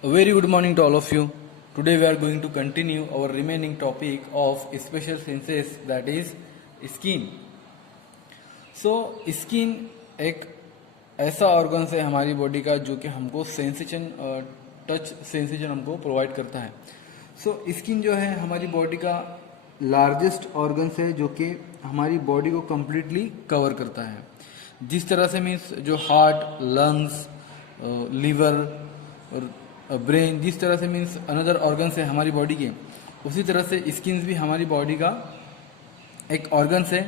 A very good morning to all of you. Today we are going to continue our remaining topic of special senses, that is skin. So skin एक ऐसा organ है हमारी body का जो कि हमको sensation touch sensation हमको provide करता है. सो स्किन जो है हमारी बॉडी का लार्जेस्ट ऑर्गन है जो कि हमारी बॉडी को कम्प्लीटली कवर करता है. जिस तरह से मीन्स जो हार्ट, लंग्स, लीवर और ब्रेन, जिस तरह से मीन्स अनदर ऑर्गन्स है हमारी बॉडी के, उसी तरह से स्किन भी हमारी बॉडी का एक ऑर्गन्स है,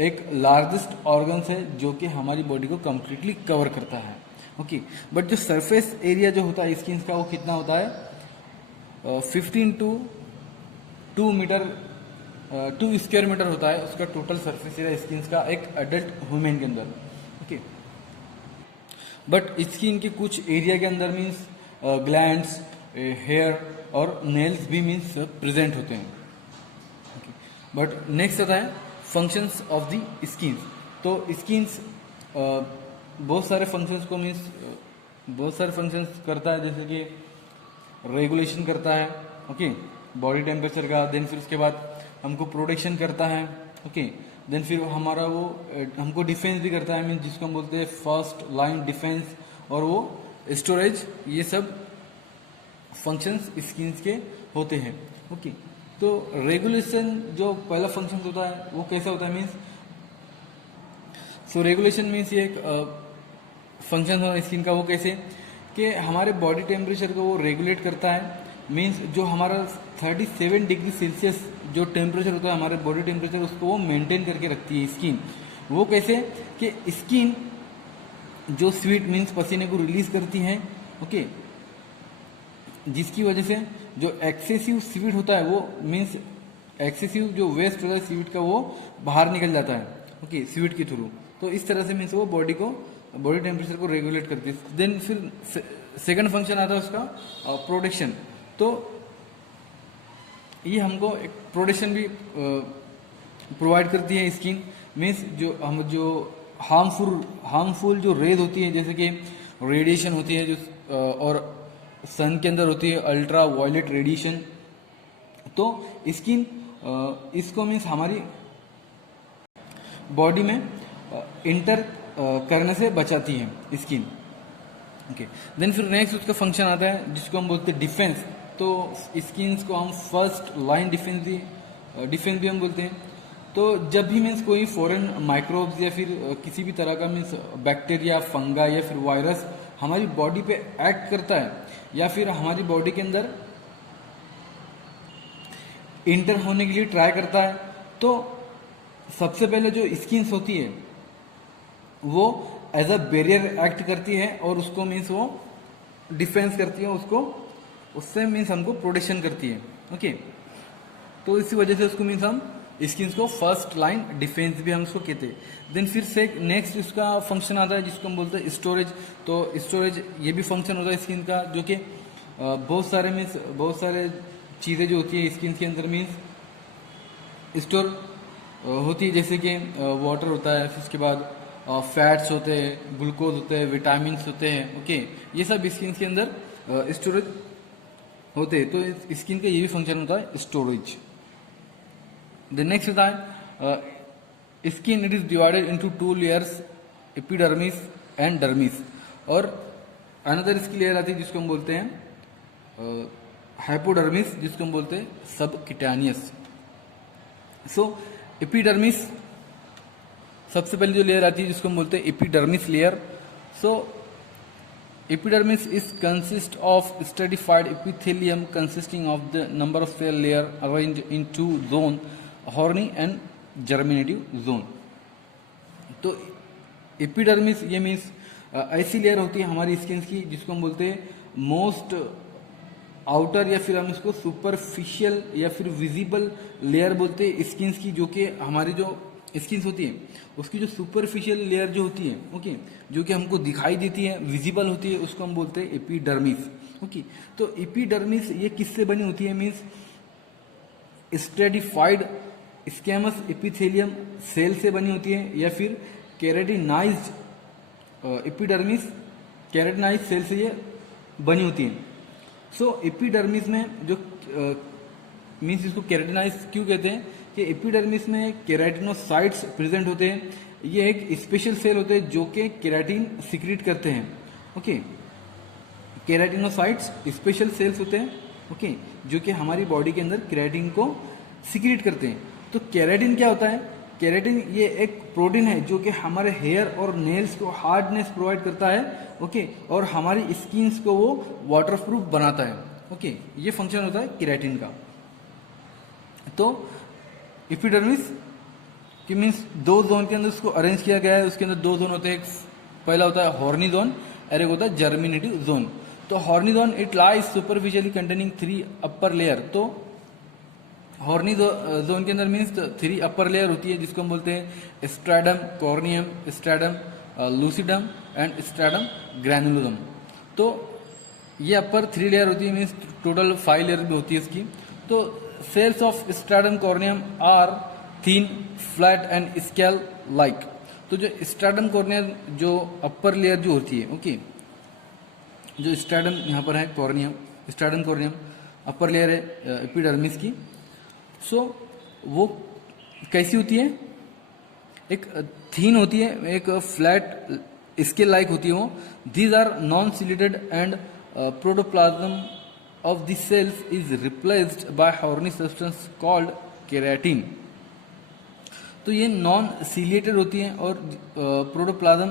एक लार्जेस्ट ऑर्गन्स है जो कि हमारी बॉडी को कम्प्लीटली कवर करता है. ओके, बट जो सरफेस एरिया जो होता है स्किन का वो कितना होता है? 15 to 2 मीटर 2 स्क्वायर मीटर होता है उसका टोटल सरफेस एरिया स्किन का एक एडल्ट ह्यूमन के अंदर. ओके, बट स्किन के कुछ एरिया के अंदर मीन्स ग्लैंड्स, हेयर और नेल्स भी मीन्स प्रेजेंट होते हैं. बट नेक्स्ट आता है फंक्शंस ऑफ द स्किन. तो स्किन्स बहुत सारे फंक्शंस को मीन्स बहुत सारे फंक्शंस करता है, जैसे कि रेगुलेशन करता है, ओके, बॉडी टेम्परेचर का. देन फिर उसके बाद हमको प्रोटेक्शन करता है. ओके, देन फिर हमारा वो हमको डिफेंस भी करता है, मीन्स जिसको हम बोलते हैं फर्स्ट लाइन डिफेंस, और वो स्टोरेज. ये सब फंक्शंस स्किन के होते हैं. ओके, तो रेगुलेशन जो पहला फंक्शन होता है वो कैसा होता है? मीन्स सो रेगुलेशन मीन्स ये एक फंक्शन होता है स्किन का. वो कैसे कि हमारे बॉडी टेम्परेचर को वो रेगुलेट करता है. मीन्स जो हमारा 37 डिग्री सेल्सियस जो टेम्परेचर होता है हमारे बॉडी टेम्परेचर, उसको वो मेंटेन करके रखती है स्किन. वो कैसे कि स्किन जो स्वीट मीन्स पसीने को रिलीज करती है, ओके, जिसकी वजह से जो एक्सेसिव स्वीट होता है वो मीन्स एक्सेसिव जो वेस्ट होता है स्वीट का वो बाहर निकल जाता है, ओके, स्वीट के थ्रू. तो इस तरह से मीन्स वो बॉडी टेम्परेचर को रेगुलेट करती है. देन फिर सेकंड फंक्शन आता है उसका प्रोटेक्शन. तो ये हमको एक प्रोटेक्शन भी प्रोवाइड करती है स्किन. मीन्स जो हार्मफुल जो रेज होती है, जैसे कि रेडिएशन होती है जो और सन के अंदर होती है अल्ट्रा वायलेट रेडिएशन, तो स्किन इसको मीन्स हमारी बॉडी में इंटर करने से बचाती है स्किन. ओके, देन फिर नेक्स्ट उसका फंक्शन आता है जिसको हम बोलते हैं डिफेंस. तो स्किन को हम फर्स्ट लाइन डिफेंस भी हम बोलते हैं. तो जब भी मीन्स कोई फॉरेन माइक्रोब्स या फिर किसी भी तरह का मीन्स बैक्टीरिया, फंगा या फिर वायरस हमारी बॉडी पे एक्ट करता है या फिर हमारी बॉडी के अंदर इंटर होने के लिए ट्राई करता है, तो सबसे पहले जो स्किन होती है वो एज अ बैरियर एक्ट करती है और उसको मीन्स वो डिफेंस करती है, उससे मीन्स हमको प्रोटेक्शन करती है. ओके, तो इसी वजह से उसको मीन्स हम स्किन को फर्स्ट लाइन डिफेंस भी हम उसको कहते हैं. देन फिर से नेक्स्ट उसका फंक्शन आता है जिसको हम बोलते हैं स्टोरेज. तो स्टोरेज ये भी फंक्शन होता है स्किन का, जो कि बहुत सारे चीज़ें जो होती है स्किन के अंदर मीन्स स्टोर होती है, जैसे कि वाटर होता है, फिर उसके बाद फैट्स होते हैं, ग्लूकोज होते हैं, विटामिन होते हैं. ओके, ये सब स्किन के अंदर स्टोरेज होते हैं. तो स्किन का ये भी फंक्शन होता है स्टोरेज. द नेक्स्ट होता है skin. It is divided into 2 layers, epidermis and dermis. और अनदर इसकी लेयर आती है जिसको हम बोलते हैं हाइपोडर्मिस, जिसको हम बोलते हैं सबक्यूटेनियस. सो एपिडर्मिस सबसे पहले जो लेयर आती है जिसको हम बोलते हैं epidermis layer. So epidermis is consist of stratified epithelium consisting of the number of cell layer arranged in 2 zone, horny and germinative zone. तो एपिडर्मिस ये मीन्स ऐसी लेयर होती है हमारी स्किन की जिसको हम बोलते हैं मोस्ट आउटर, या फिर हम इसको सुपरफिशियल या फिर विजिबल लेयर बोलते हैं स्किन की, जो कि हमारी जो स्किन होती है उसकी जो सुपरफिशियल लेयर जो होती है, ओके, जो कि हमको दिखाई देती है, विजिबल होती है, उसको हम बोलते हैं एपिडर्मिस. ओके, तो एपिडर्मिस ये किससे बनी होती है? Means stratified squamous epithelium cell से बनी होती है, या फिर केराटिनाइज्ड एपिडर्मिस केराटिनाइज सेल से ये बनी होती है. सो एपिडर्मिस में जो मीन्स इसको केराटिनाइज क्यों कहते हैं कि एपिडर्मिस में केराटिनोसाइट्स प्रेजेंट होते हैं। ये एक स्पेशल सेल होते हैं जो कि केराटिन सिक्रीट करते हैं। ओके, केराटिनोसाइट्स स्पेशल सेल्स होते हैं, ओके, जो कि हमारी बॉडी के अंदर केराटिन को सिक्रीट करते हैं। तो केराटिन क्या होता है? केराटिन ये एक प्रोटीन है जो कि हमारे हेयर और नेल्स को हार्डनेस प्रोवाइड करता है, ओके, और हमारी स्किन्स को वो वाटरप्रूफ बनाता है। ओके, ये फंक्शन होता है केराटिन का। तो एपिडर्मिस कि मीन्स दो जोन के अंदर उसको अरेंज किया गया है। उसके अंदर दो जोन होते हैं, पहला होता है हॉर्नी जोन और एक होता है जर्मिनेटिव जोन। तो horny zone it lies superficially containing 3 upper layer. तो हॉर्नी जोन के अंदर मीन्स 3 अपर लेयर होती है जिसको हम बोलते हैं स्ट्रैडम कॉर्नियम, स्ट्रैडम लूसिडम एंड स्ट्रैडम ग्रैनुलम। तो ये अपर 3 लेयर होती है, मीन्स टोटल 5 लेयर भी होती है इसकी। तो cells of stratum corneum are thin, flat and scale like. तो जो स्ट्रैडम कॉर्नियम जो अपर लेयर जो होती है, ओके, जो स्ट्रैडम यहाँ पर है कॉर्नियम, स्ट्रैडम कॉर्नियम अपर लेयर है एपिडर्मिस की। सो वो कैसी होती है? एक थीन होती है, एक फ्लैट स्केल लाइक होती है वो। These are non ciliated and protoplasm of the cells is replaced by horny substance called keratin. तो ये नॉन सिलेटेड होती है और प्रोटोप्लाज्म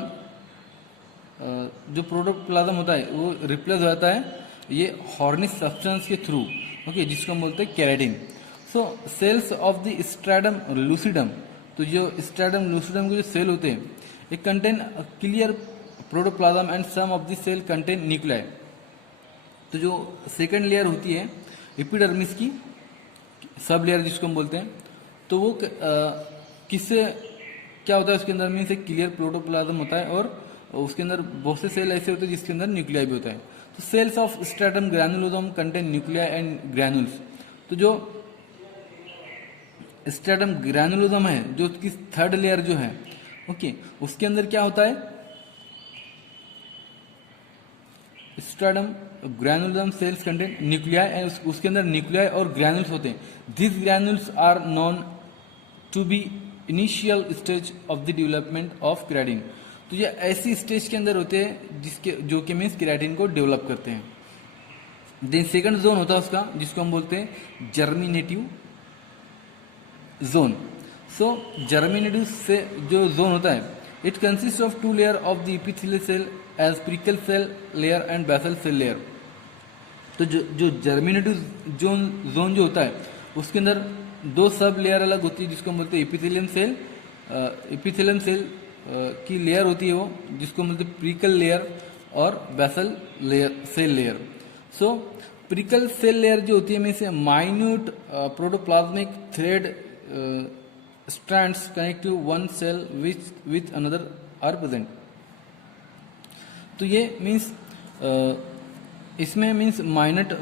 जो प्रोटोप्लाज्म होता है वो रिप्लेस हो जाता है ये हॉर्नी सब्सटेंस के थ्रू, ओके, जिसको हम बोलते हैं keratin. So cells of the stratum lucidum, तो जो स्ट्रैडम लूसिडम के जो सेल होते हैं it contain a clear protoplasm and some of the cell contain nuclei। तो जो सेकंड लेयर होती है एपिडर्मिस की, सब लेयर जिसको हम बोलते हैं, तो वो किससे क्या होता है? उसके अंदर मीन्स एक क्लियर प्रोटोप्लाज्म होता है और उसके अंदर बहुत से सेल ऐसे होते हैं जिसके अंदर न्यूक्लियाई भी होता है। तो cells of stratum granulosum contain nuclei and granules. तो जो स्ट्रैटम ग्रैनुलोसम है जो कि थर्ड लेयर जो है, ओके, उसके अंदर क्या होता है? Stratum granulosum cells contain nuclei and उसके अंदर न्यूक्लियाई और ग्रैनुल्स होते हैं। This granules are known to be initial stage of the development of keratin. तो ये ऐसी स्टेज के अंदर होते हैं जिसके जो कि मीन्स केराटिन को डेवलप करते हैं। देन सेकंड जोन होता है उसका जिसको हम बोलते हैं जर्मिनेटिव जोन। सो जर्मिनेटिव से जो जोन होता है it consist of 2 layer of the epithelial cell as prickle cell layer and basal cell layer. तो जो जर्मिनेटिव जोन जो होता है उसके अंदर 2 सब लेयर अलग होती है जिसको हम बोलते हैं एपिथेलियम सेल। एपिथेलियम सेल की लेयर होती है वो जिसको हम बोलते हैं प्रिकल लेयर और बेसल लेयर सेल लेयर। सो प्रिकल सेल लेयर जो होती है में से minute protoplasmic thread strands connect to one cell with another are present। तो ये मीन्स इसमें means माइनट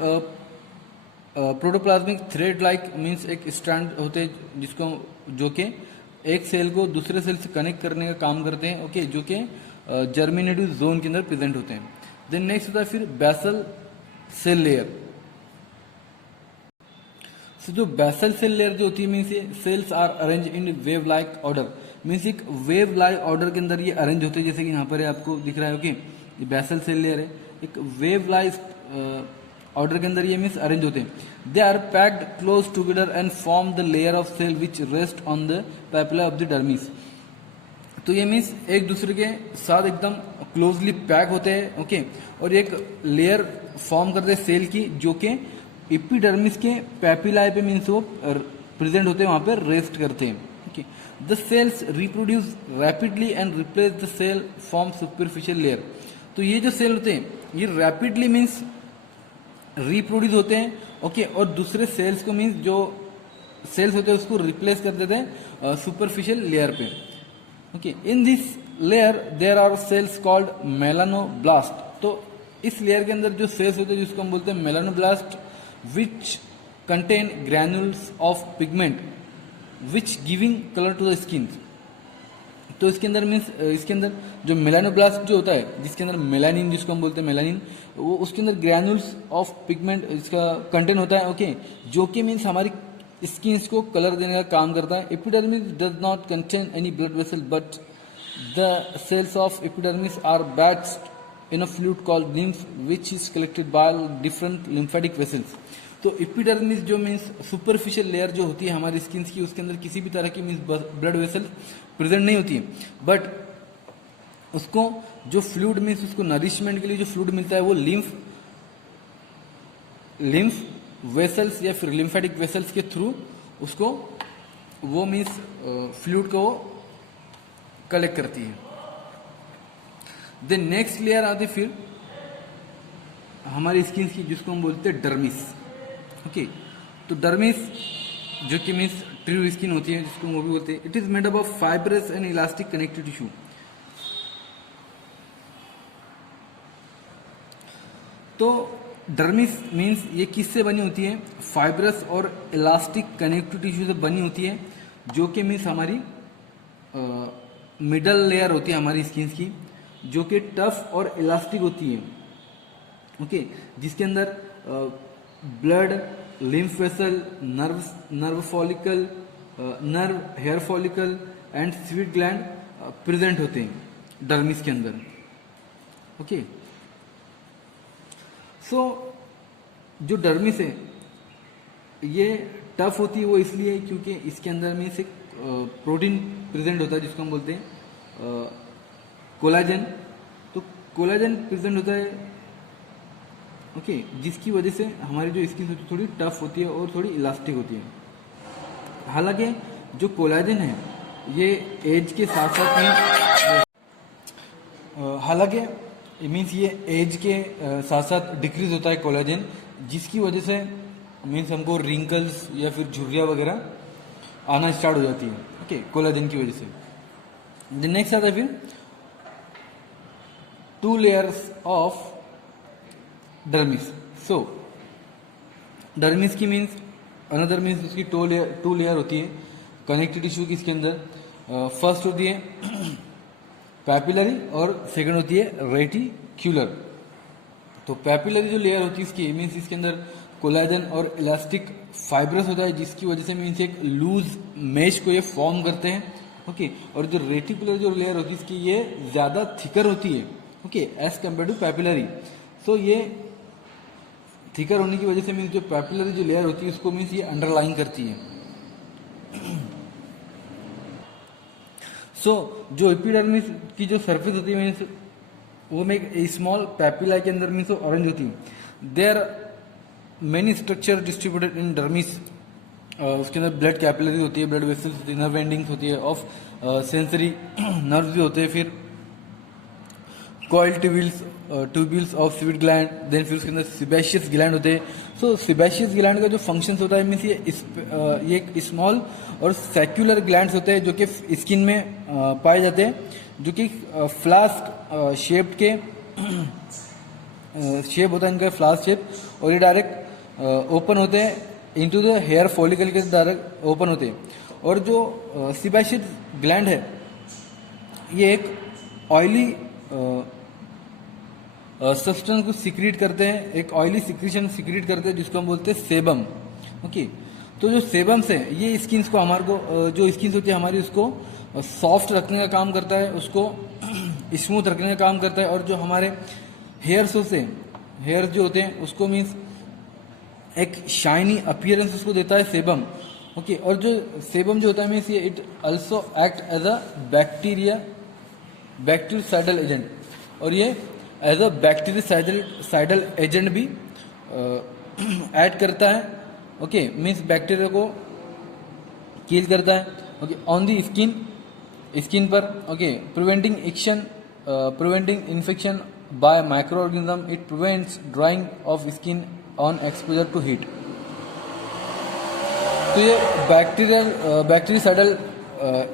protoplasmic thread like means एक स्ट्रैंड होते हैं जिसको जो कि एक सेल को दूसरे सेल से कनेक्ट करने का काम करते हैं, ओके, जो कि जर्मिनेटिव जोन के अंदर प्रेजेंट होते हैं। देन नेक्स्ट होता है फिर बेसल सेल लेयर। तो जो बेसल सेल लेयर जो होती है मीन्स ये cells are arrange in wave like order. Means एक वेव लाइक ऑर्डर के अंदर ये अरेंज होते हैं, जैसे कि यहाँ पर आपको दिख रहा है, ओके, ये बेसल सेल लेयर है, एक वेव लाइक ऑर्डर के अंदर ये मीन्स अरेंज होते हैं। They are packed close together and form the layer of cell which rest on the papilla of the dermis. तो ये मीन्स एक दूसरे के साथ एकदम क्लोजली पैक होते हैं, ओके, और एक लेयर फॉर्म करते हैं सेल की जो कि एपिडर्मिस के पेपिलाए पे मीन्स वो प्रेजेंट होते हैं, वहां पर रेस्ट करते हैं, okay. The cells reproduce rapidly and replace the cell form superficial layer. तो ये जो सेल होते हैं ये रैपिडली मीन्स रिप्रोड्यूस होते हैं, ओके, और दूसरे सेल्स को मीन्स जो सेल्स होते हैं उसको रिप्लेस कर देते हैं सुपरफिशियल लेयर पे, okay. In this layer there are cells called melanoblast. तो इस लेयर के अंदर जो सेल्स होते हैं जिसको हम बोलते हैं मेलानोब्लास्ट, which contain granules of pigment which giving color to the skin। तो इसके अंदर मीन्स इसके अंदर जो मेलानोब्लास्ट जो होता है, जिसके अंदर मेलानिन जिसको हम बोलते हैं मेलानिन, वो उसके अंदर ग्रैन्यूल्स ऑफ पिगमेंट इसका कंटेंट होता है, ओके, जो कि मीन्स हमारी स्किन्स को कलर देने का काम करता है. Epidermis does not contain any blood vessel but the cells of epidermis are bathed in a fluid called lymph which is collected by different lymphatic vessels. तो एपिडर्मिस जो मीन्स सुपरफिशियल लेयर जो होती है हमारी स्किन की, उसके अंदर किसी भी तरह की मीन्स ब्लड वेसल प्रेजेंट नहीं होती है, बट उसको जो फ्लूइड मीन्स उसको नरिशमेंट के लिए जो फ्लूइड मिलता है वो लिम्फ वेसल्स या फिर लिम्फेटिक वेसल्स के थ्रू उसको वो मीन्स फ्लूइड को कलेक्ट करती है. देन नेक्स्ट लेयर आती फिर हमारी स्किन की, जिसको हम बोलते हैं डर्मिस. ओके, तो डर्मिस जो कि मीन्स ट्रू स्किन होती है, जिसको वो भी बोलते हैं. It is made up of fibrous and elastic connective tissue. तो डर्मिस मीन्स ये किससे बनी होती है? फाइब्रस और इलास्टिक कनेक्टिव टिश्यू से बनी होती है, जो कि मीन्स हमारी मिडल लेयर होती है हमारी स्किन की, जो कि टफ और इलास्टिक होती है. ओके, जिसके अंदर blood, lymph vessel, nerve follicle, nerve, hair follicle and sweat gland present होते हैं डर्मिस के अंदर. ओके, सो जो डर्मिस है ये टफ होती है, वो इसलिए क्योंकि इसके अंदर में से प्रोटीन प्रेजेंट होता है, जिसको हम बोलते हैं कोलाजन. तो कोलाजन प्रेजेंट होता है, ओके, जिसकी वजह से हमारी जो स्किन होती है थोड़ी टफ होती है और थोड़ी इलास्टिक होती है. हालांकि जो कोलाजन है ये एज के साथ साथ में हालांकि मीन्स ये एज के साथ साथ डिक्रीज होता है कोलाजन, जिसकी वजह से मीन्स हमको रिंकल्स या फिर झुर्रियाँ वगैरह आना स्टार्ट हो जाती है. ओके, कोलाजन की वजह से. नेक्स्ट आता है फिर 2 layers of dermis. So dermis की मीन्स अनदर मीन्स उसकी 2 लेयर होती है कनेक्टिव टिश्यू की इसके अंदर. फर्स्ट होती है पैपिलरी और सेकंड होती है रेटिक्यूलर. तो पैपिलरी जो लेयर होती है इसकी मीन्स इसके अंदर कोलाजन और इलास्टिक फाइब्रस होता है, जिसकी वजह से मीन्स एक लूज मेश को ये फॉर्म करते हैं. ओके, और जो रेटिकुलर जो लेयर होती है इसकी ये ज़्यादा थिकर होती है, okay, as compare to papillary. So ये थिकर होने की वजह से मीन्स जो पैपिलरी जो लेयर होती है उसको मीन्स ये अंडरलाइन करती है. सो जो एपिडर्मिस की जो सरफेस होती है मीन्स वो में एक स्मॉल पैपिला के अंदर मीन्स ऑरेंज होती है. There many structure distributed in dermis. उसके अंदर ब्लड कैपिलरी होती है, ब्लड वेसल्स होती है, नर्व एंडिंग्स होती है, ऑफ सेंसरी नर्व भी होते हैं, फिर coil tubules of sweat gland. Then फिर उसके अंदर सिबेशियस ग्लैंड होते हैं. सो सिबेशियस ग्लैंड का जो फंक्शंस होता है मीन्स ये एक स्मॉल और सेक्युलर ग्लैंड्स होते हैं जो कि स्किन में पाए जाते हैं, जो कि फ्लास्क शेप्ड के शेप होता है इनका, फ्लास्क शेप, और ये डायरेक्ट ओपन होते हैं इनटू द हेयर फॉलिकल के डायरेक्ट ओपन होते हैं. और जो सिबेशियस ग्लैंड है ये एक ऑयली सब्सटेंस को सिक्रीट करते हैं, एक ऑयली सिक्रीशन सिक्रीट करते हैं, जिसको हम बोलते हैं सेबम. ओके, तो जो सेबम्स है ये स्किन्स को हमारे को जो स्किन्स होती है हमारी उसको सॉफ्ट रखने का काम करता है, उसको स्मूथ रखने का काम करता है. और जो हमारे हेयर्स होते हैं, हेयर्स जो होते हैं उसको मीन्स एक शाइनी अपीयरेंस उसको देता है सेबम. ओके, और जो सेबम जो होता है मीन्स ये it also act as a bactericidal agent, और ये एज अ बैक्टीरियासाइडल एजेंट भी ऐड करता है. ओके, मीन्स बैक्टीरिया को किल करता है. ओके, ऑन दी स्किन पर. Okay, preventing infection by micro organism. It prevents drying of skin on exposure to heat. तो ये बैक्टीरियासाइडल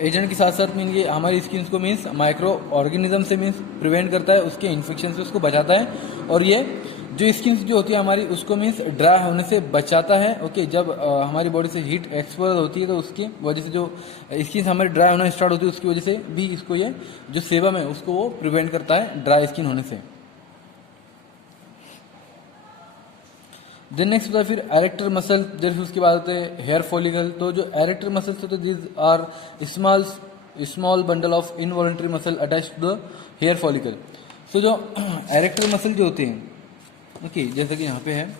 एजेंट के साथ साथ मीन ये हमारी स्किन को मीन्स माइक्रो ऑर्गेनिज्म से मीन्स प्रिवेंट करता है, उसके इन्फेक्शन से उसको बचाता है. और ये जो स्किन जो होती है हमारी उसको मीन्स ड्राई होने से बचाता है। ओके, जब हमारी बॉडी से हीट एक्सपोज होती है तो उसकी वजह से जो स्किन हमारी ड्राई होना स्टार्ट होती है उसकी वजह से भी इसको ये जो सेबम है उसको वो प्रिवेंट करता है ड्राई स्किन होने से। देन नेक्स्ट होता है फिर एरेक्टर मसल, जैसे उसके बाद होते हैं हेयर फॉलिकल। तो जो एरेक्टर मसल्स होते हैं this are small bundle of involuntary muscle attach to the hair follicle. So जो एरेक्टर मसल जो होते हैं, ओके जैसे कि यहाँ पे है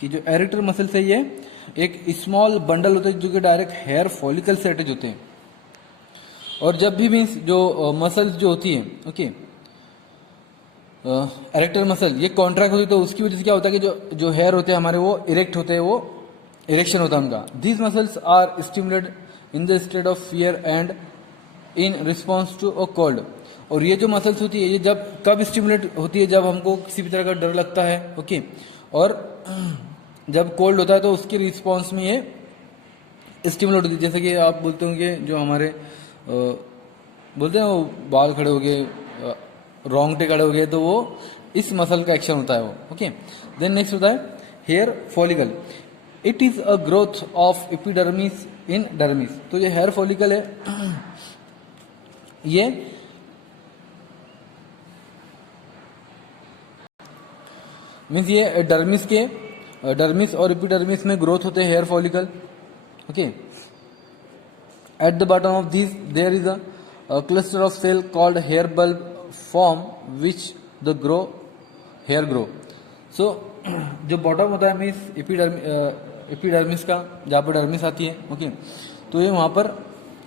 कि जो एरेक्टर मसल से ये एक स्मॉल बंडल होता है जो कि डायरेक्ट हेयर फॉलिकल से अटैच होते हैं। और जब भी मीन्स जो मसल्स जो होती है, ओके एरेक्टर मसल ये कॉन्ट्रैक्ट होती है तो उसकी वजह से क्या होता है कि जो हेयर होते हैं हमारे वो इरेक्ट होते हैं, वो इरेक्शन होता है उनका। These muscles are stimulated in the state of fear and in response to a cold. और ये जो मसल्स होती है ये जब कब स्टिमुलेट होती है, जब हमको किसी भी तरह का डर लगता है, ओके और जब कोल्ड होता है तो उसके रिस्पॉन्स में ये स्टिमुलेट होती है। जैसे कि आप बोलते होंगे जो हमारे बोलते हैं वो बाल खड़े हो गए, रोंगटे खड़े हो गए, तो वो इस मसल का एक्शन होता है वो। ओके, देन नेक्स्ट होता है hair follicle. It is a growth of epidermis in dermis. तो ये हेयर फॉलिकल है ये मीन्स ये डर्मिस और एपिडर्मिस में ग्रोथ होते हैं hair follicle. Okay, at the bottom of this there is a cluster of cell called hair bulb form which the hair grow. So जो बॉटम होता है मीन्स एपिडर्मिस का, जहाँ पर डर्मिस आती है, ओके तो ये वहाँ पर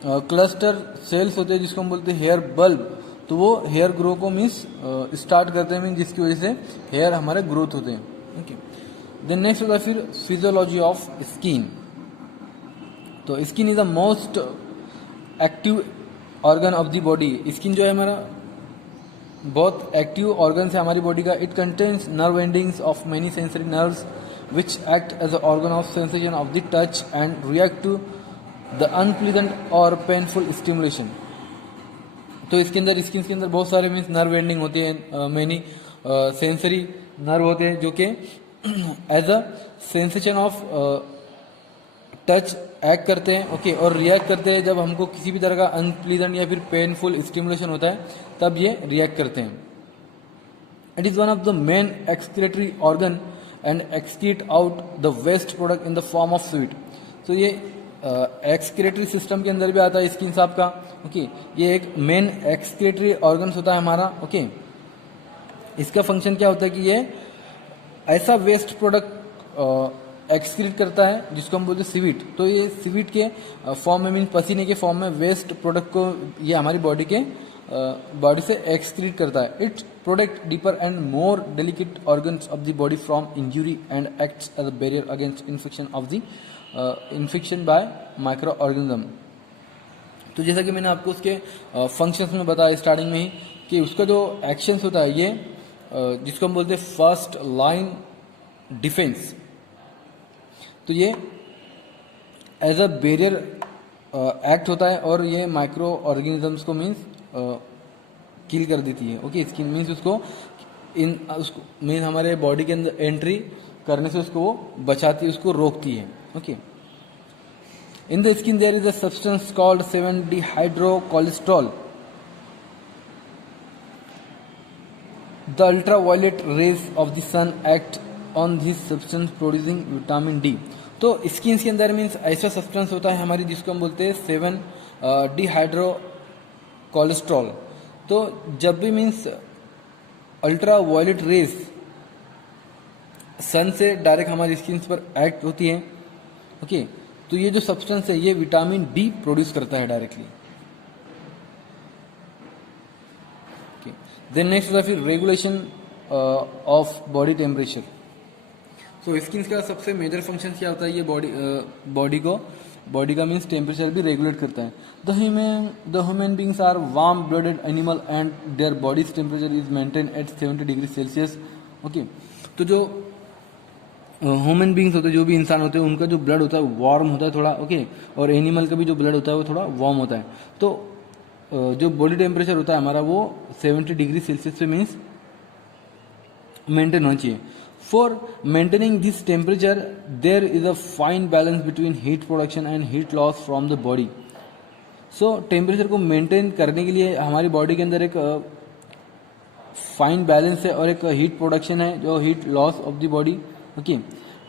क्लस्टर सेल्स होते हैं जिसको हम बोलते हैं हेयर बल्ब। तो वो हेयर ग्रो को मीन्स स्टार्ट करते हैं, मीन्स जिसकी वजह से हेयर हमारे ग्रोथ होते हैं। ओके, देन नेक्स्ट होता है फिर फिजियोलॉजी ऑफ स्किन। तो skin is the most active organ of the body. Skin जो है हमारा बहुत एक्टिव ऑर्गन है हमारी बॉडी का। It contains nerve endings of many sensory nerves which act as a organ of sensation of the touch and react to the unpleasant और painful stimulation. तो इसके अंदर स्किन के अंदर बहुत सारे मीन्स नर्व एंडिंग होती है, मेनी सेंसरी नर्व होते हैं जो कि as a sensation of touch act करते हैं। ओके, और रिएक्ट करते हैं जब हमको किसी भी तरह का अनप्लीजेंट या फिर पेनफुल स्टिमुलेशन होता है तब ये रिएक्ट करते हैं। It is one of the main excretory organ and excrete out the waste product in the form of sweat. तो ये एक्सक्रीटरी सिस्टम के अंदर भी आता है स्किन साफ का। ओके, ये एक मेन एक्सक्रीटरी ऑर्गन होता है हमारा। ओके, इसका फंक्शन क्या होता है कि ये ऐसा वेस्ट प्रोडक्ट एक्सक्रीट करता है जिसको हम बोलते हैं सीवीट। तो ये सीवीट के फॉर्म में मीन पसीने के फॉर्म में वेस्ट प्रोडक्ट को ये हमारी बॉडी से एक्सक्रीट करता है। It protect deeper and more delicate organs of the body from injury and acts as a barrier against infection of the infection by micro organism. तो जैसा कि मैंने आपको उसके फंक्शंस में बताया स्टार्टिंग में ही कि उसका जो एक्शंस होता है ये जिसको हम बोलते हैं फर्स्ट लाइन डिफेंस। तो ये एज अ बैरियर एक्ट होता है और ये माइक्रो ऑर्गेनिजम्स को मीन्स किल कर देती है। ओके, स्किन मीन्स उसको मीन्स हमारे बॉडी के अंदर एंट्री करने से उसको वो बचाती है, उसको रोकती है। Okay, in the skin there is a substance called 7-dehydrocholesterol। The ultraviolet rays of the sun act on this substance producing vitamin D. तो स्किन के अंदर मीन्स ऐसा सब्सटेंस होता है हमारी जिसको हम बोलते हैं 7-dehydrocholesterol। तो जब भी means ultraviolet rays sun से डायरेक्ट हमारी स्किन पर एक्ट होती है, ओके तो ये जो सब्सटेंस है ये विटामिन डी प्रोड्यूस करता है डायरेक्टली। देन नेक्स्ट होता है फिर रेगुलेशन ऑफ बॉडी टेम्परेचर। तो स्किन का सबसे मेजर फंक्शन क्या होता है, ये बॉडी का मीन्स टेम्परेचर भी रेगुलेट करता है। The human beings are warm blooded animal and their bodies temperature is maintain at 70 degree Celsius. Okay, तो जो ह्यूमन बींग्स होते हैं, जो भी इंसान होते हैं, उनका जो ब्लड होता है वार्म होता है थोड़ा। ओके, और एनिमल का भी जो ब्लड होता है वो थोड़ा वार्म होता है। तो जो बॉडी टेम्परेचर होता है हमारा वो 70 डिग्री सेल्सियस पे मीन्स मेंटेन होना चाहिए। For maintaining this temperature, there is a fine balance between heat production and heat loss from the body. So temperature को मेंटेन करने के लिए हमारी बॉडी के अंदर एक फाइन बैलेंस है और एक हीट प्रोडक्शन है, जो heat loss of the body. Okay,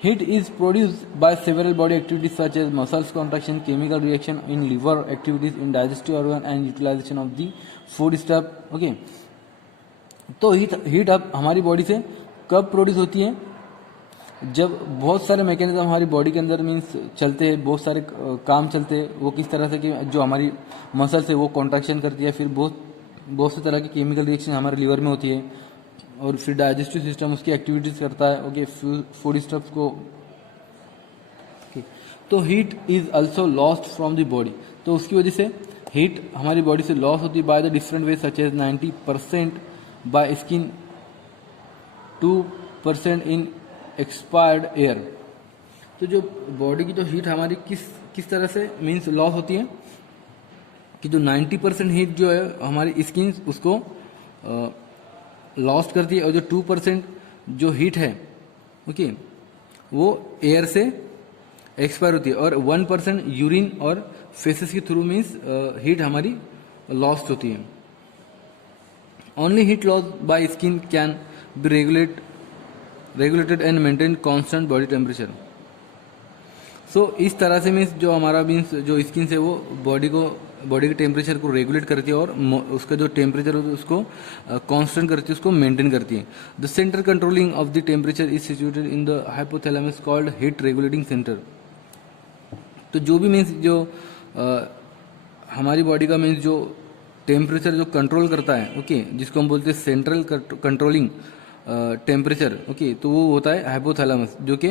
heat is produced by several body activities such as muscles contraction, chemical reaction in liver activities, in digestive organ and utilization of the food stuff. Okay, तो heat अब हमारी body से कब produce होती है? जब बहुत सारे मैकेनिज्म हमारी बॉडी के अंदर मीन्स चलते हैं, बहुत सारे काम चलते हैं. वो किस तरह से कि जो हमारी मसल्स है वो कॉन्ट्रैक्शन करती है, फिर बहुत से तरह की केमिकल रिएक्शन हमारे लिवर में होती है, और फिर डाइजेस्टिव सिस्टम उसकी एक्टिविटीज करता है. ओके, फूड स्टफ्स को. तो heat is also lost from the body. तो उसकी वजह से हीट हमारी बॉडी से लॉस होती है by the different way such as 90% by skin, 2% in expired air. तो जो बॉडी की जो हीट हमारी किस तरह से मीन्स लॉस होती है कि जो 90% हीट जो है हमारी स्किन उसको लॉस्ट करती है, और जो 2% जो हीट है ओके वो एयर से एक्सपायर होती है, और 1% यूरिन और फेसेस के थ्रू मीन्स हीट हमारी लॉस्ट होती है. Only heat loss by skin can be regulated and maintain constant body temperature. सो इस तरह से मीन्स जो हमारा मीन्स जो स्किन से वो बॉडी के टेम्परेचर को रेगुलेट करती है, और उसका जो टेम्परेचर होता है उसको कांस्टेंट करती है, उसको मेंटेन करती है. The centre controlling of the temperature is situated in the hypothalamus called heat regulating centre. तो जो भी मीन्स जो हमारी बॉडी का मीन्स जो टेम्परेचर जो कंट्रोल करता है ओके, जिसको हम बोलते हैं सेंट्रल कंट्रोलिंग टेम्परेचर ओके, तो वो होता है हाइपोथैलेमस, जो कि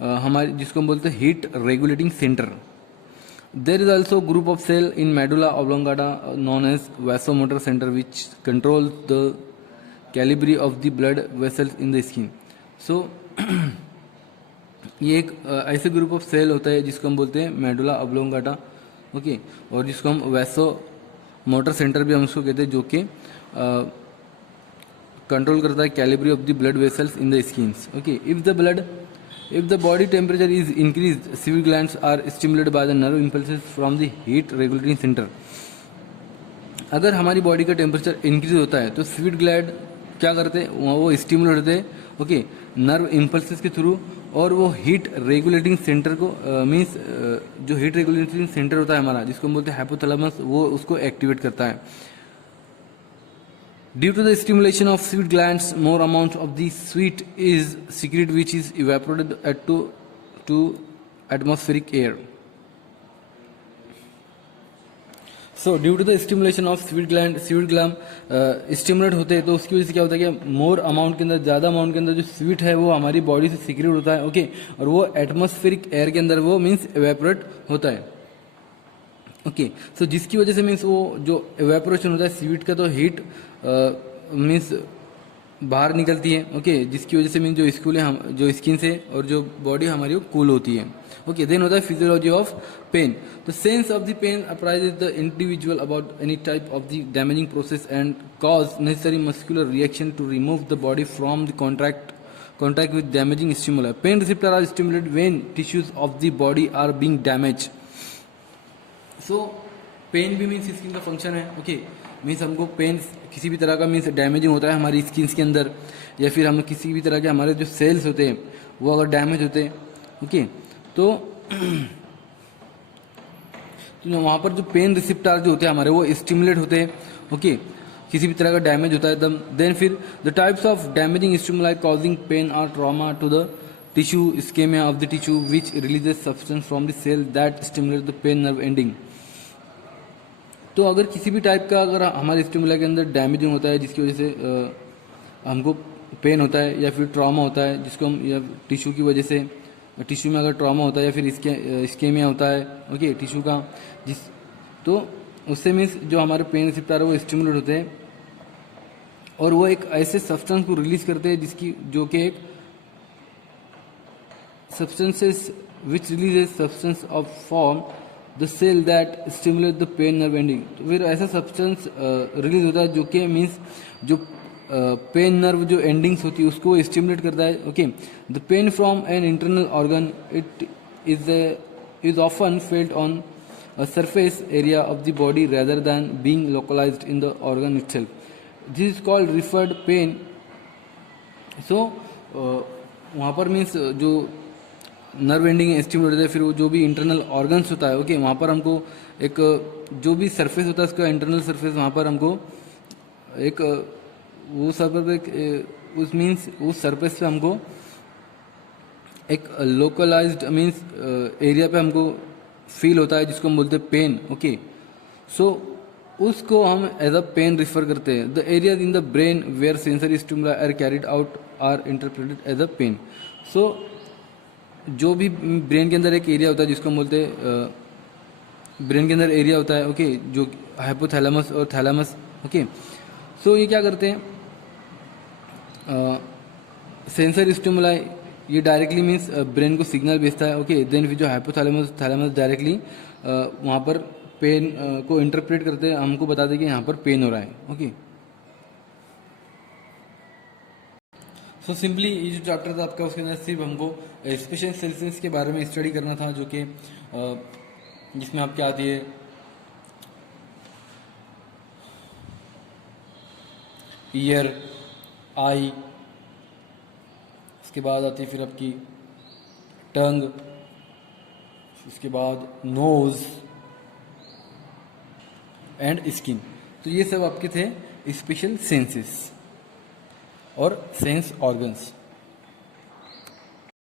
हमारे जिसको हम बोलते हैं heat regulating centre. There is also group of cell in medulla oblongata known as vasomotor centre which control the calibre of the blood vessels in the skin. So ये एक ऐसे ग्रुप ऑफ सेल होता है जिसको हम बोलते हैं medulla oblongata okay, और जिसको हम वैसोमोटर सेंटर भी हम उसको कहते हैं, जो कि कंट्रोल करता है Calibri of the blood vessels in the skins. Okay, if the body temperature is increased, sweat glands are stimulated by the nerve impulses from the heat regulating center. अगर हमारी बॉडी का टेम्परेचर इंक्रीज होता है तो sweet gland क्या करते हैं, वो स्टिमुलेट होते हैं ओके नर्व इम्पल्सेस के थ्रू, और वो हीट रेगुलेटिंग सेंटर को मीन्स जो हीट रेगुलेटिंग सेंटर होता है हमारा, जिसको हम बोलते हैं हाइपोथैलेमस, वो उसको एक्टिवेट करता है. Due to the stimulation of sweat glands, more amount of the sweat is secreted, which is evaporated to atmospheric air. So, due to the stimulation of sweat gland stimulate होते हैं, तो उसकी वजह से क्या होता है कि मोर अमाउंट के अंदर, ज़्यादा अमाउंट के अंदर जो स्वीट है वो हमारी बॉडी से सीक्रेट होता है ओके, और वो एटमॉस्फेरिक एयर के अंदर वो मीन्स एवेपोरेट होता है ओके. सो जिसकी वजह से मीन्स वो जो एवेपोरेशन होता है स्वीट का, तो हीट मीन्स बाहर निकलती है ओके, जिसकी वजह से मीन्स जो जो स्किन से और जो बॉडी हमारी वो कूल होती है ओके. देन होता है physiology of pain. The sense of the pain apprises the individual about any type of the damaging process and cause necessary muscular reaction to remove the body from the contact with damaging stimuli. Pain receptors are stimulated when tissues of the body are being damaged. So pain भी means skin का function है okay, means हमको pain किसी भी तरह का means damaging होता है हमारी स्किन के अंदर, या फिर हम किसी भी तरह के हमारे जो सेल्स होते हैं वो अगर डैमेज होते हैं ओके, तो वहाँ पर जो पेन रिसेप्टर जो होते हैं हमारे वो स्टिमुलेट होते हैं ओके, किसी भी तरह का डैमेज होता है तब. देन फिर the types of damaging stimuli causing pain are trauma to the tissue, ischemia of the tissue which releases substance from the cell that stimulate the pain nerve ending. तो अगर किसी भी टाइप का अगर हमारे स्टिमुलाई के अंदर डैमेजिंग होता है जिसकी वजह से हमको पेन होता है, या फिर ट्रॉमा होता है जिसको हम या टिश्यू की वजह से, टिश्यू में अगर ट्रॉमा होता है या फिर इस्केमिया होता है ओके टिश्यू का, तो उससे मीन्स जो हमारे पेन रिसेप्टर है वो स्टिमुलेट होते हैं, और वो एक ऐसे सब्सटेंस को रिलीज करते हैं जिसकी जो कि एक substances which release substance of form the cell that stimulate the pain nerve ending. तो फिर ऐसा सब्सटेंस रिलीज होता है जो कि मीन्स जो पेन नर्व जो एंडिंग्स होती है उसको स्टिमुलेट करता है. Okay, the pain from an internal organ it is often felt on a surface area of the body rather than being localized in the organ itself. This is called referred pain. So वहाँ पर means जो nerve ending stimulate होता है, फिर वो जो भी internal organs होता है, ओके, वहाँ पर हमको एक जो भी सरफेस होता है उसका इंटरनल सरफेस, वहाँ पर हमको एक वो सरफेस उस मीन्स उस सरफेस पे हमको एक लोकलाइज्ड मीन्स एरिया पे हमको फील होता है जिसको हम बोलते हैं पेन. ओके, सो उसको हम एज अ पेन रिफर करते हैं. The areas in the brain where sensory stimuli are carried out are interpreted as a pain. So जो भी ब्रेन के अंदर एक एरिया होता है जिसको हम बोलते हैं ब्रेन के अंदर एरिया होता है, ओके, जो हाइपोथैलेमस और थैलेमस. ओके, सो ये क्या करते हैं, सेंसर स्टिमुलाई ये डायरेक्टली मीन्स ब्रेन को सिग्नल भेजता है. ओके, देन फिर जो हाइपोथैलेमस थैलेमस डायरेक्टली वहाँ पर पेन को इंटरप्रेट करते हैं, हमको बताते हैं कि यहाँ पर पेन हो रहा है. ओके, सो सिंपली ये जो चैप्टर था आपका उसके अंदर सिर्फ हमको स्पेशल सेल्स के बारे में स्टडी करना था, जो कि जिसमें आपके आती है ईयर, आई, उसके बाद आती है फिर आपकी टंग, उसके बाद नोज एंड स्किन. तो ये सब आपके थे स्पेशल सेंसेस और सेंस ऑर्गन्स.